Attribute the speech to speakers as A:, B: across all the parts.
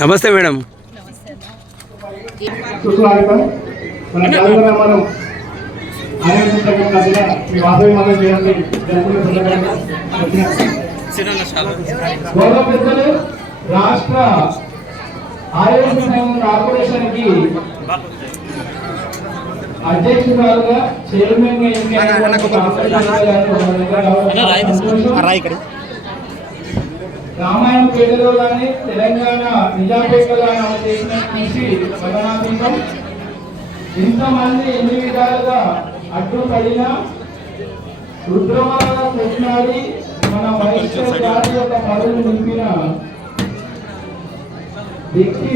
A: నమస్తే మేడం.
B: సుస్వాగతం మన తెలంగాణ మనం మీ వాసవి మనం చేయాలని జరుపుకునే సందర్భంగా గౌరవ పెద్దలు రాష్ట్ర ఆరోగ్య సంఘం కార్పొరేషన్కి అధ్యక్షురాలుగా చైర్మన్. రామాయణ పేదలో కానీ తెలంగాణ నిజాపేటలో కానీ అమలు చేసిన కృషి ఇంతమంది ఎన్ని విధాలుగా అడ్డుపడిన రుద్రమాల కొట్లాడి మన జాతి వ్యక్తి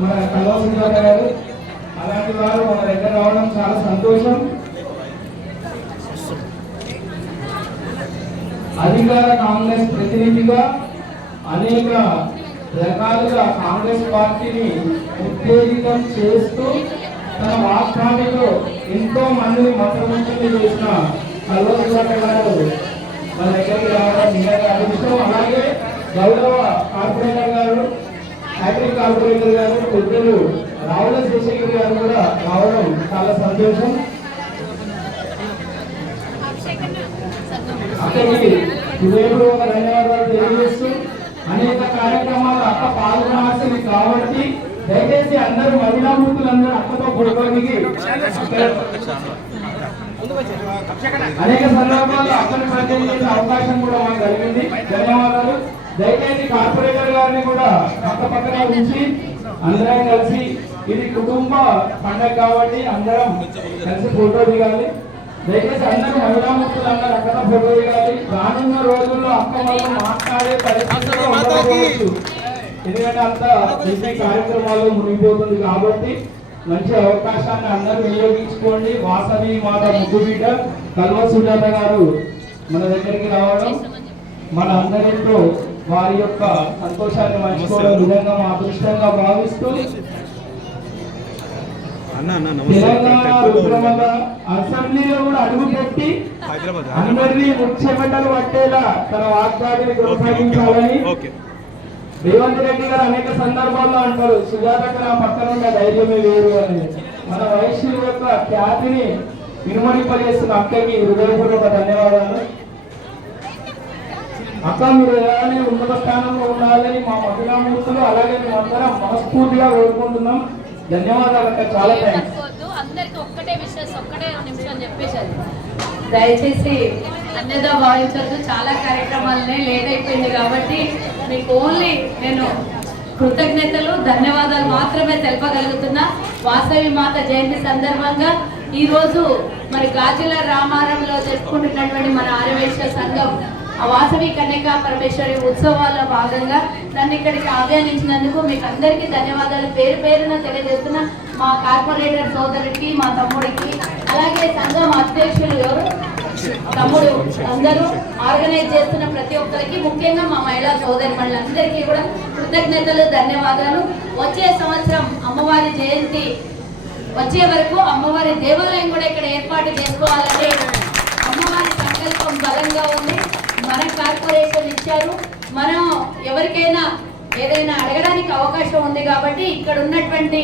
B: మన కళాసుజాత గారు అలాంటి వారు మన దగ్గర రావడం చాలా సంతోషం అధికార కాంగ్రెస్ ప్రతినిధిగా అనేక రకాలుగా కాంగ్రెస్ పార్టీని ఉత్తేజితం చేస్తూ తన వాస్తవానిలో ఎంతో మందిని మంత్రముగ్ధులు చేసిన కల్వసుజాత గారు మన దగ్గరికి రావడం నిజంగా అదృష్టం అలాగే గౌరవ కార్పొరేటర్ గారు హ్యాపీ కార్పొరేటర్ గారు పెద్దలు రావుల శేషగిరి గారు కూడా రావడం చాలా సంతోషం. అక్కడికి హృదయపూర్వక ధన్యవాదాలు తెలియజేస్తూ అనేక కార్యక్రమాలు అక్క పాల్గొనాల్సింది కాబట్టి దయచేసి అందరూ మహిళా మూర్తులందరూ అక్కతో ఫోటోకి అనేక సందర్భాల్లో అక్కని పరిచయం చేసే అవకాశం కూడా మాకు కలిగింది. ధన్యవాదాలు. దయచేసి కార్పొరేటర్ గారిని కూడా పక్క పక్కనే ఉంచి అందరం కలిసి ఇది కుటుంబ పండగ కాబట్టి అందరం కలిసి ఫోటో దిగాలి. దయచేసి అందరూ మహిళా ముక్తులు అందరూ అక్కడ ఫోటో దిగాలి. రానున్న రోజుల్లో అక్క వాళ్ళు మాట్లాడే పరిస్థితి ఉండకపోవచ్చు ఎందుకంటే అంత కార్యక్రమాలు మునిగిపోతుంది కాబట్టి మంచి అవకాశాన్ని అందరూ వినియోగించుకోండి. వాసవి మాత ముగ్గు బిడ్డ కల్వ సుజాత గారు మన దగ్గరికి రావడం మన అందరితో వారి యొక్క సంతోషాన్ని పంచుకోవడం విధంగా మా అదృష్టంగా భావిస్తూ
A: అన్న అన్న
B: తెలంగాణ రుద్రమల అసెంబ్లీలో కూడా అడుగు పెట్టి అందరినీ ముఖ్యమంత్రులు పట్టేలా తన వాగ్దాటిని కొనసాగించాలని రేవంత్ రెడ్డి గారు అనేక సందర్భాల్లో అంటారు సుజాతకు నా పక్కన ఉన్న ధైర్యమే వేరు అని. మన వైశ్యుల యొక్క ఖ్యాతిని ఇనుమడింపజేస్తున్న అక్కకి హృదయపూర్వక ధన్యవాదాలు. అక్క మీరు ఎలానే ఉన్నత స్థానంలో ఉండాలని మా మహిళా మూర్తులు అలాగే మేమందరం మనస్ఫూర్తిగా కోరుకుంటున్నాం. ధన్యవాదాలు అక్క చాలా థ్యాంక్స్
C: అందరికి ఒక్కటే విషయం ఒక్కటే నిమిషం చెప్పేసారు దయచేసి అన్నదా భావించొద్దు చాలా కార్యక్రమాలనే లేట్ అయిపోయింది కాబట్టి మీకు ఓన్లీ నేను కృతజ్ఞతలు ధన్యవాదాలు మాత్రమే తెలపగలుగుతున్నా. వాసవి మాత జయంతి సందర్భంగా ఈరోజు మరి గాజుల రామారంలో జరుపుకుంటున్నటువంటి మన ఆరవేశ్వర సంఘం ఆ వాసవి కన్యకా పరమేశ్వరి ఉత్సవాల్లో భాగంగా నన్ను ఇక్కడికి ఆహ్వానించినందుకు మీకు అందరికీ ధన్యవాదాలు. పేరు పేరున తెలియజేస్తున్న మా కార్పొరేటర్ సోదరుడికి మా తమ్ముడికి అలాగే సంఘం అధ్యక్షులు ఎవరు? తమ్ముడు అందరూ ఆర్గనైజ్ చేస్తున్న ప్రతి ఒక్కరికి ముఖ్యంగా మా మహిళా సోదరి అందరికీ కూడా కృతజ్ఞతలు ధన్యవాదాలు. వచ్చే సంవత్సరం అమ్మవారి జయంతి వచ్చే వరకు అమ్మవారి దేవాలయం కూడా ఇక్కడ ఏర్పాటు చేసుకోవాలంటే అమ్మవారి సంకల్పం బలంగా ఉంది. మన కార్పొరేషన్ ఇచ్చారు. మనం ఎవరికైనా ఏదైనా అడగడానికి అవకాశం ఉంది కాబట్టి ఇక్కడ ఉన్నటువంటి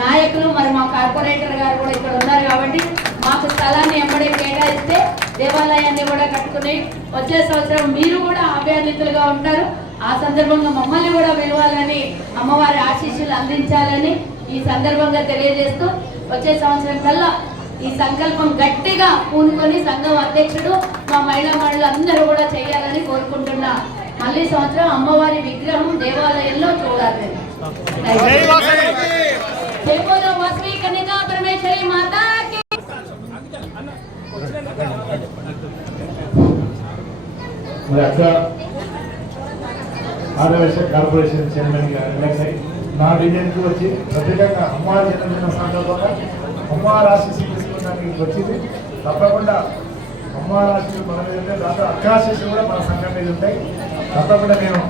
C: నాయకులు మరి మా కార్పొరేటర్ గారు కూడా ఇక్కడ ఉన్నారు కాబట్టి మాకు స్థలాన్ని ఎంబడే కేటాయిస్తే దేవాలయాన్ని కూడా కట్టుకుని వచ్చే సంవత్సరం మీరు కూడా ఆప్యాయతులుగా ఉంటారు. ఆ సందర్భంగా మమ్మల్ని కూడా పిలవాలని అమ్మవారి ఆశీస్సులు అందించాలని ఈ సందర్భంగా తెలియజేస్తూ వచ్చే సంవత్సరం కల్లా ఈ సంకల్పం గట్టిగా పూనుకొని సంఘం అధ్యక్షుడు మా మహిళా మహిళలు అందరూ కూడా చేయాలని కోరుకుంటున్నా. మళ్ళీ సంవత్సరం అమ్మవారి విగ్రహం దేవాలయంలో చూడాలి. జై బోలో వాసవి కన్యకా పరమేశ్వరి మాతాకి
B: మరి అక్క ఆదివాసీ కార్పొరేషన్ చైర్మన్గా ఎలక్ట్ అయ్యి నా డివిజన్కి వచ్చి ప్రత్యేకంగా అమ్మవారి జన్మదిన సందర్భంగా అమ్మవారి ఆశీస్సులు తీసుకోవడానికి వచ్చింది. తప్పకుండా అమ్మవారి ఆశీస్సులు మన మీద ఉంటాయి. దాంతో అక్క ఆశీస్సులు కూడా మన సంఘం మీద ఉంటాయి. తప్పకుండా నేను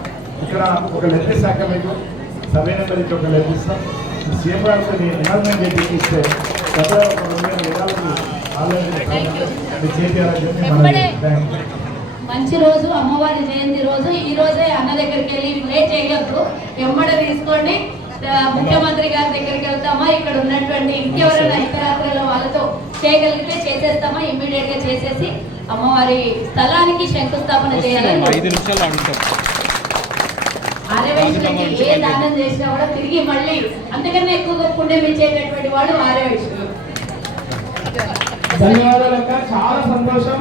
D: ఇక్కడ ఒక లెక్క శాఖ మీకు నెంబర్ ఇచ్చి ఒక లెక్క ఇస్తాం. సీఎం గారితో ఎన్హాన్మెంట్ చేసి ఇస్తే ఒక రెండు వేల విధాలకు ఆన్లైన్ చేయాలని. థ్యాంక్ యూ
C: మంచి రోజు అమ్మవారి జయంతి రోజు. ఈ రోజే అన్న దగ్గరికి వెళ్ళి లేట్ చేయొద్దు. వెంబడ తీసుకోండి. ముఖ్యమంత్రి గారి దగ్గరికి వెళ్తామా? ఇక్కడ ఉన్నటువంటి ఇంకెవరైనా ఇతరాత్రుల వాళ్ళతో చేయగలిగితే చేసేస్తామా? ఇమ్మీడియట్గా చేసేసి అమ్మవారి స్థలానికి శంకుస్థాపన చేయాలని ఆర్యవైశ్యులకి ఏ దానం చేసినా కూడా తిరిగి మళ్ళీ అంతకన్నా ఎక్కువగా పుణ్యం ఇచ్చేటటువంటి వాడు ఆర్యవైశ్యులు
B: ధన్యవాదాలు చాలా సంతోషం.